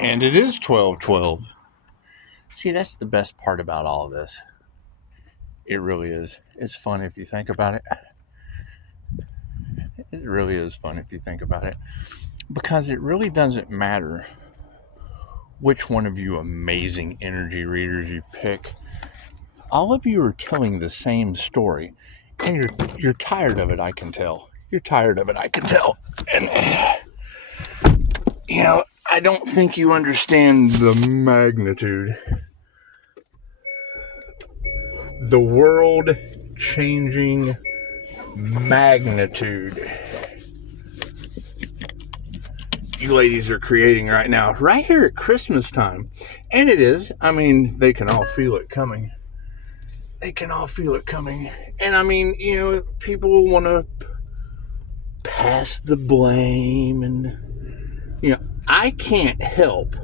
And it is 12:12. See, that's the best part about all of this. It really is. It's fun if you think about it. It really is fun if you think about it. Because it really doesn't matter which one of you amazing energy readers you pick. All of you are telling the same story. And you're tired of it, I can tell. You're tired of it, I can tell. And, I don't think you understand the magnitude. The world-changing magnitude you ladies are creating right now, right here at Christmas time. And it is. I mean, they can all feel it coming. They can all feel it coming. And I mean, people want to pass the blame and, I can't help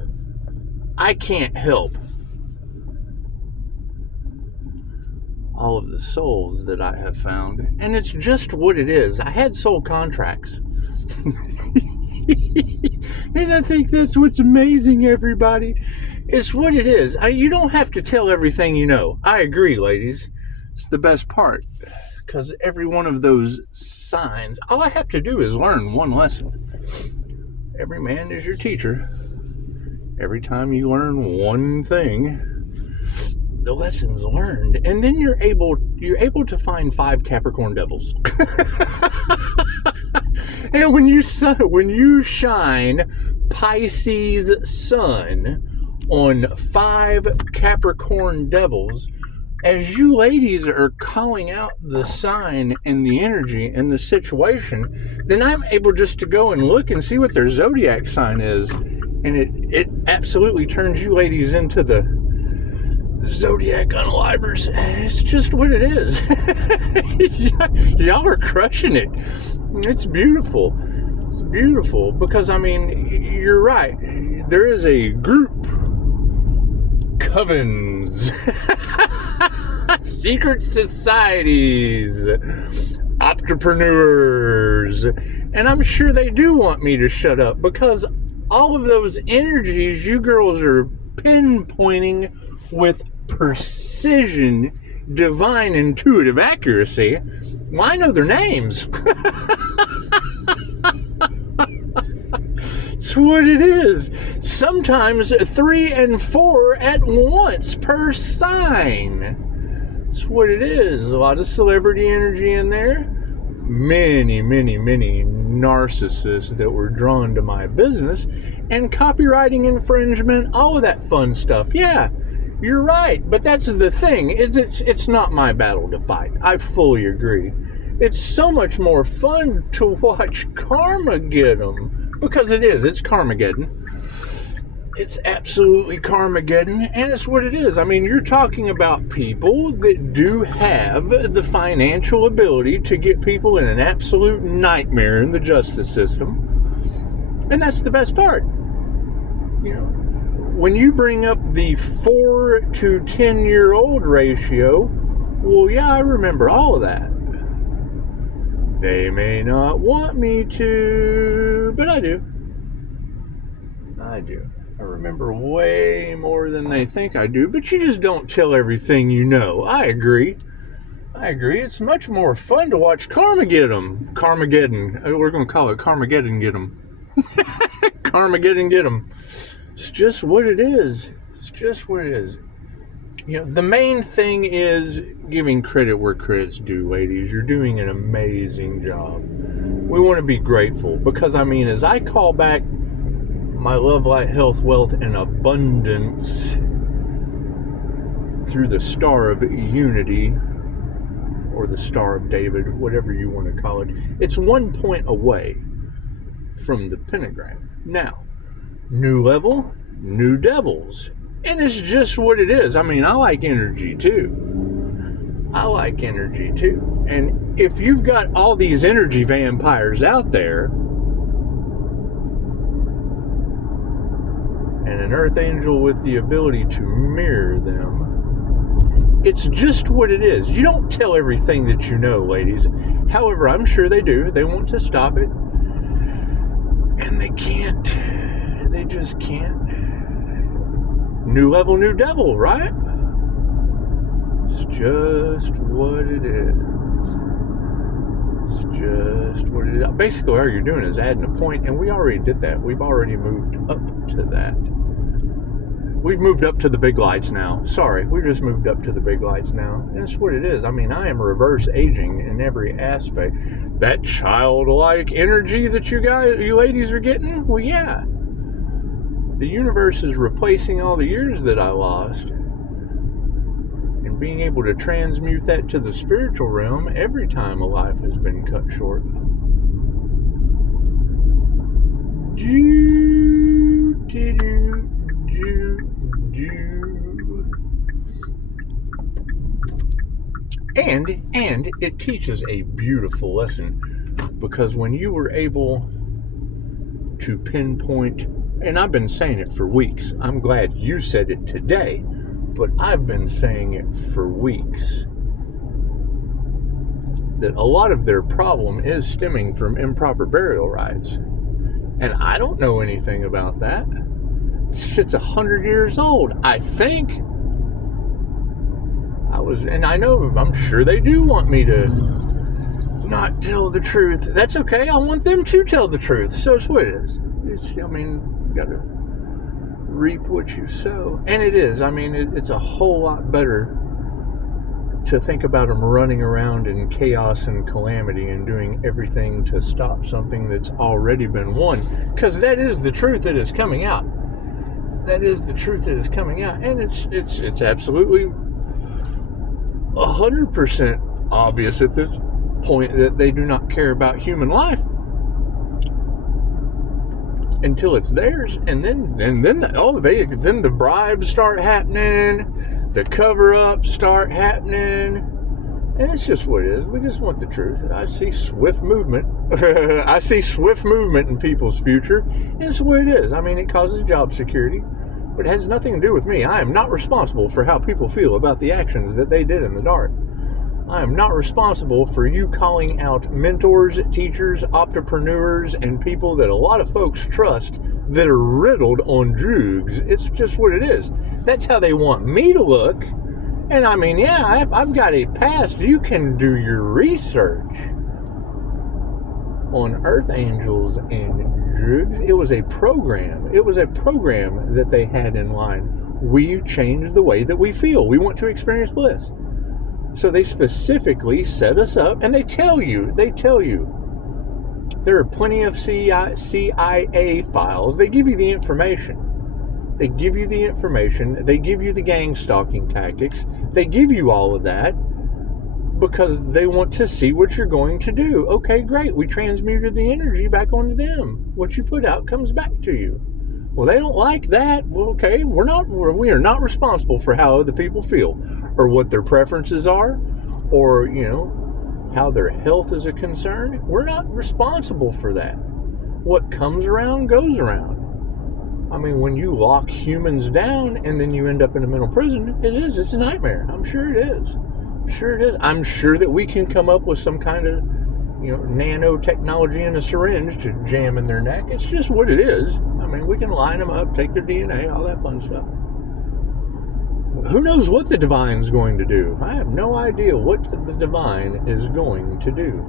all of the souls that I have found. And it's just what it is. I had soul contracts. And I think that's what's amazing, everybody. It's what it is. You don't have to tell everything you know. I agree, ladies. It's the best part. Because every one of those signs, all I have to do is learn one lesson. Every man is your teacher. Every time you learn one thing, the lesson's learned. And then you're able to find 5 Capricorn devils. And when you shine Pisces sun on 5 Capricorn devils, as you ladies are calling out the sign and the energy and the situation, then I'm able just to go and look and see what their zodiac sign is. And it absolutely turns you ladies into the zodiac unalivers. It's just what it is. Y'all are crushing it. It's beautiful. It's beautiful because, I mean, you're right. There is a group, covens, secret societies, entrepreneurs, and I'm sure they do want me to shut up because all of those energies you girls are pinpointing with precision, divine, intuitive accuracy. Well, I know their names. It's what it is. Sometimes 3 and 4 at once per sign. It's what it is. A lot of celebrity energy in there. Many, many, many narcissists that were drawn to my business. And copywriting infringement, all of that fun stuff. Yeah, you're right. But that's the thing. It's not my battle to fight. I fully agree. It's so much more fun to watch karma get them. Because it is. It's Carmageddon. It's absolutely Carmageddon. And it's what it is. I mean, you're talking about people that do have the financial ability to get people in an absolute nightmare in the justice system. And that's the best part. When you bring up the 4 to 10-year-old ratio, well, yeah, I remember all of that. They may not want me to, but I do. I remember way more than they think I do, but you just don't tell everything you know. I agree. It's much more fun to watch karma get them. Carmageddon. We're going to call it Carmageddon get them. Carmageddon get them. It's just what it is. The main thing is giving credit where credit's due, ladies. You're doing an amazing job. We want to be grateful because, I mean, as I call back my love, light, health, wealth, and abundance through the Star of Unity or the Star of David, whatever you want to call it, it's 1 point away from the pentagram. Now, new level, new devils. And it's just what it is. I mean, I like energy too. And if you've got all these energy vampires out there, and an earth angel with the ability to mirror them, it's just what it is. You don't tell everything that you know, ladies. However, I'm sure they do. They want to stop it. And they can't. They just can't. New level, new devil, right? It's just what it is. It's just what it is. Basically, all you're doing is adding a point, and we already did that. We've already moved up to that. We've moved up to the big lights now. Sorry, we just moved up to the big lights now. And that's what it is. I mean, I am reverse aging in every aspect. That childlike energy that you ladies are getting, well, yeah. The universe is replacing all the years that I lost. And being able to transmute that to the spiritual realm every time a life has been cut short. And it teaches a beautiful lesson, because when you were able to pinpoint, and I've been saying it for weeks, I'm glad you said it today, but I've been saying it for weeks, that a lot of their problem is stemming from improper burial rites. And I don't know anything about that. Shit's 100 years old, I think. I'm sure they do want me to not tell the truth. That's okay. I want them to tell the truth. So it's what it is. You gotta reap what you sow. And it is. It's a whole lot better to think about them running around in chaos and calamity and doing everything to stop something that's already been won. Because that is the truth that is coming out. That is the truth that is coming out. And it's absolutely 100% obvious at this point that they do not care about human life until it's theirs, and then the bribes start happening, the cover-ups start happening, and it's just what it is. We just want the truth. I see swift movement. I see swift movement in people's future, and it's what it is. It causes job security, but it has nothing to do with me. I am not responsible for how people feel about the actions that they did in the dark. I am not responsible for you calling out mentors, teachers, entrepreneurs, and people that a lot of folks trust that are riddled on drugs. It's just what it is. That's how they want me to look. And I've got a past. You can do your research on earth angels and drugs. It was a program. It was a program that they had in line. We changed the way that we feel. We want to experience bliss. So they specifically set us up, and they tell you, there are plenty of CIA files. They give you the information. They give you the gang stalking tactics. They give you all of that because they want to see what you're going to do. Okay, great. We transmuted the energy back onto them. What you put out comes back to you. Well, they don't like that. Well, okay, we are not responsible for how other people feel or what their preferences are or, how their health is a concern. We're not responsible for that. What comes around goes around. When you lock humans down and then you end up in a mental prison, it's a nightmare. I'm sure it is. I'm sure that we can come up with some kind of, nanotechnology in a syringe to jam in their neck. It's just what it is. We can line them up, take their DNA, all that fun stuff. Who knows what the divine's going to do? I have no idea what the divine is going to do.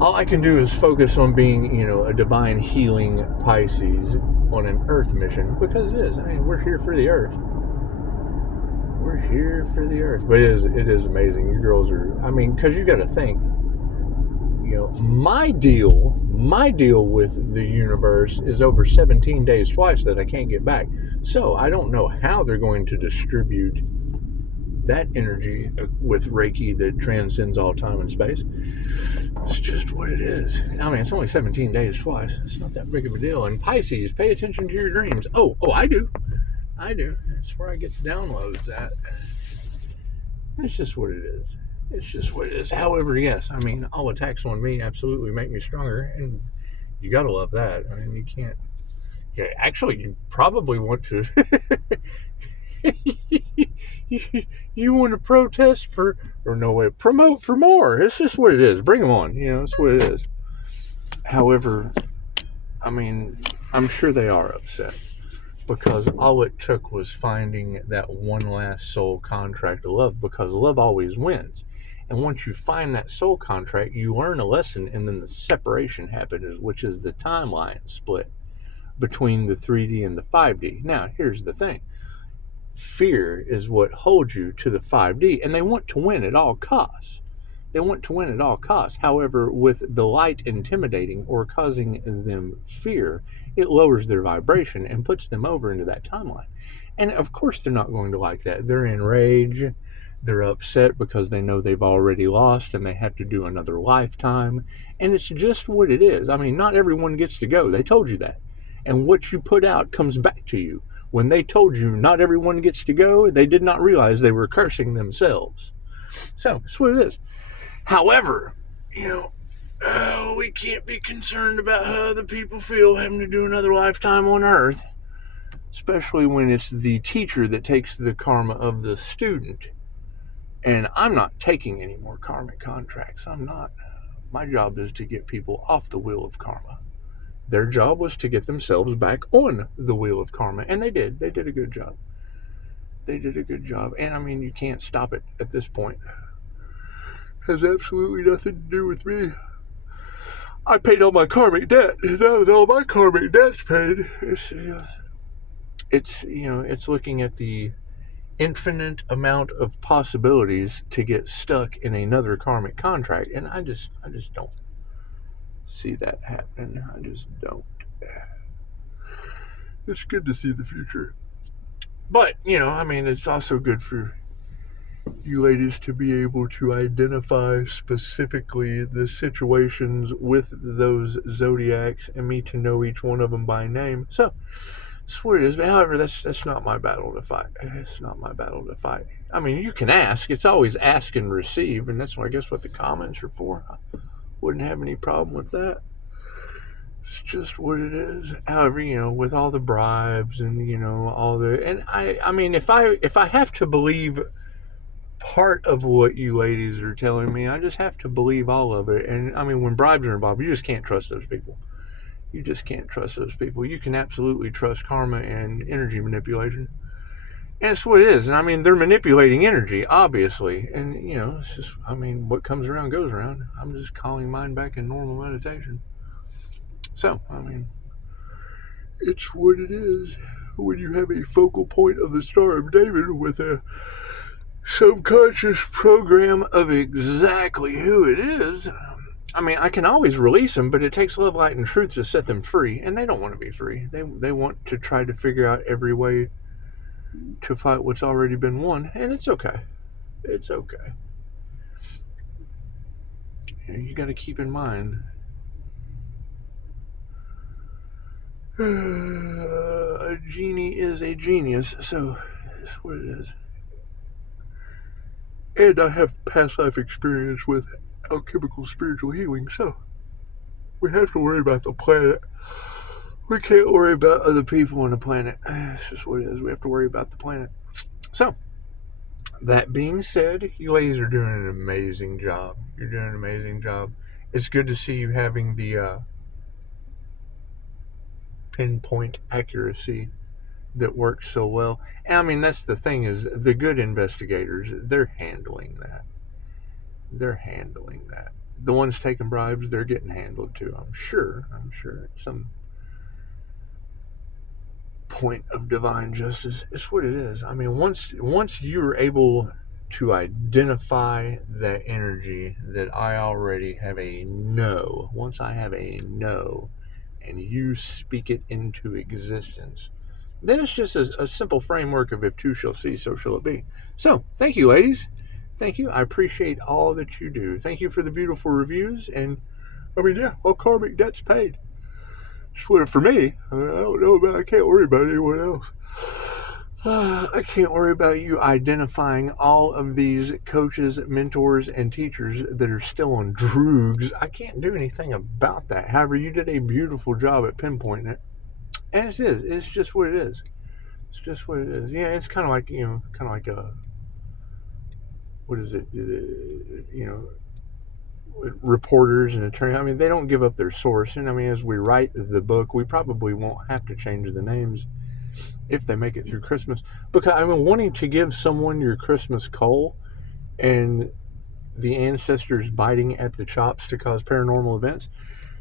All I can do is focus on being, a divine healing Pisces on an earth mission, because it is. We're here for the earth. We're here for the earth. But it is amazing. You girls are, because you got to think, my deal with the universe is over 17 days twice that I can't get back. So I don't know how they're going to distribute that energy with Reiki that transcends all time and space. It's just what it is. It's only 17 days twice. It's not that big of a deal. And Pisces, pay attention to your dreams. Oh, I do. That's where I get the downloads at. It's just what it is. It's just what it is. However, yes, all attacks on me absolutely make me stronger, and you gotta love that. You can't. Yeah, actually, you probably want to. you want to protest promote for more. It's just what it is. Bring them on. It's what it is. However, I'm sure they are upset. because all it took was finding that one last soul contract of love, because love always wins. And once you find that soul contract, you learn a lesson, and then the separation happens, which is the timeline split between the 3D and the 5D. Now, here's the thing. Fear is what holds you to the 5D, and they want to win at all costs. They want to win at all costs. However, with the light intimidating or causing them fear, it lowers their vibration and puts them over into that timeline. And of course, they're not going to like that. They're enraged. They're upset because they know they've already lost and they have to do another lifetime. And it's just what it is. I mean, not everyone gets to go. They told you that. And what you put out comes back to you. When they told you not everyone gets to go, they did not realize they were cursing themselves. So, that's what it is. However, we can't be concerned about how other people feel having to do another lifetime on Earth, especially when it's the teacher that takes the karma of the student. And I'm not taking any more karmic contracts. I'm not. My job is to get people off the wheel of karma. Their job was to get themselves back on the wheel of karma, and they did. They did a good job. They did a good job. And I mean, you can't stop it at this point. Has absolutely nothing to do with me. I paid all my karmic debt. Now that all my karmic debt's paid, it's looking at the infinite amount of possibilities to get stuck in another karmic contract, and I just don't see that happening. I just don't. It's good to see the future, but it's also good for you ladies to be able to identify specifically the situations with those zodiacs and me to know each one of them by name. So that's what it is. However, that's not my battle to fight. It's not my battle to fight. I mean, you can ask. It's always ask and receive, and that's I guess what the comments are for. I wouldn't have any problem with that. It's just what it is. However, with all the bribes and all the, and I mean, if I have to believe part of what you ladies are telling me, I just have to believe all of it. And I mean, when bribes are involved, you just can't trust those people. You just can't trust those people. You can absolutely trust karma and energy manipulation. And it's what it is. And I mean, they're manipulating energy, obviously. And, it's just, I mean, what comes around goes around. I'm just calling mine back in normal meditation. So, I mean, it's what it is. When you have a focal point of the Star of David with a subconscious program of exactly who it is, I mean, I can always release them, but it takes love, light, and truth to set them free, and they don't want to be free. They want to try to figure out every way to fight what's already been won, and it's okay. It's okay. You got to keep in mind, a genie is a genius, so that's what it is. And I have past life experience with alchemical spiritual healing, so we have to worry about the planet. We can't worry about other people on the planet. It's just what it is. We have to worry about the planet. So, that being said, you ladies are doing an amazing job. You're doing an amazing job. It's good to see you having the pinpoint accuracy that works so well. And I mean, that's the thing, is the good investigators, they're handling that. They're handling that. The ones taking bribes, they're getting handled too, I'm sure. Some point of divine justice. It's what it is. I mean, once you're able to identify that energy that I already have a no, once I have a no, and you speak it into existence, then it's just a simple framework of if two shall see, so shall it be. So, thank you, ladies. Thank you. I appreciate all that you do. Thank you for the beautiful reviews. And, I mean, yeah, all karmic debt's paid. Just what for me. I don't know about, I can't worry about anyone else. I can't worry about you identifying all of these coaches, mentors, and teachers that are still on drugs. I can't do anything about that. However, you did a beautiful job at pinpointing it. And it is. It's just what it is. It's just what it is. Yeah, it's kind of like, a, what is it? Reporters and attorneys. I mean, they don't give up their source. And I mean, as we write the book, we probably won't have to change the names if they make it through Christmas. Because I'm wanting to give someone your Christmas coal and the ancestors biting at the chops to cause paranormal events.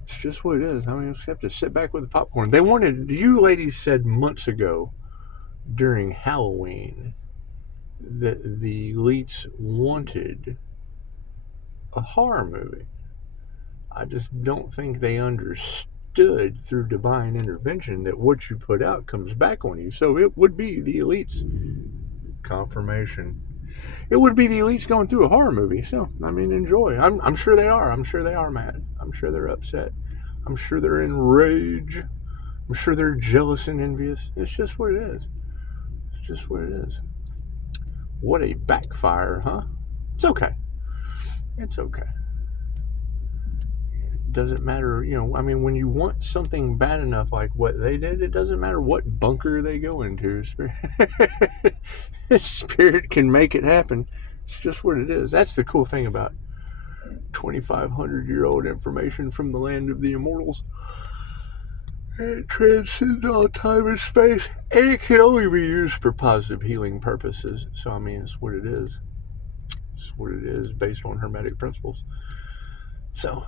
It's just what it is. I mean, you just have to sit back with the popcorn. They wanted, you ladies said months ago during Halloween that the elites wanted a horror movie. I just don't think they understood through divine intervention that what you put out comes back on you. So it would be the elites. Confirmation. It would be the elites going through a horror movie. So, I mean, enjoy. I'm sure they are. I'm sure they are mad. I'm sure they're upset. I'm sure they're enraged. I'm sure they're jealous and envious. It's just what it is. It's just what it is. What a backfire, huh? It's okay. It's okay. It doesn't matter, I mean, when you want something bad enough like what they did, it doesn't matter what bunker they go into. Spirit can make it happen. It's just what it is. That's the cool thing about 2,500-year-old information from the land of the immortals. It transcends all time and space, and it can only be used for positive healing purposes. So, I mean, it's what it is. It's what it is based on Hermetic principles. So,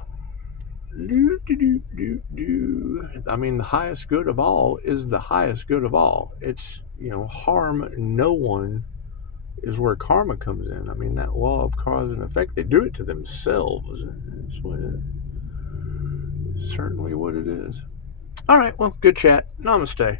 I mean, the highest good of all is the highest good of all. It's, harm no one is where karma comes in. I mean, that law of cause and effect, they do it to themselves. That's what it is. Certainly what it is. All right, well, good chat. Namaste.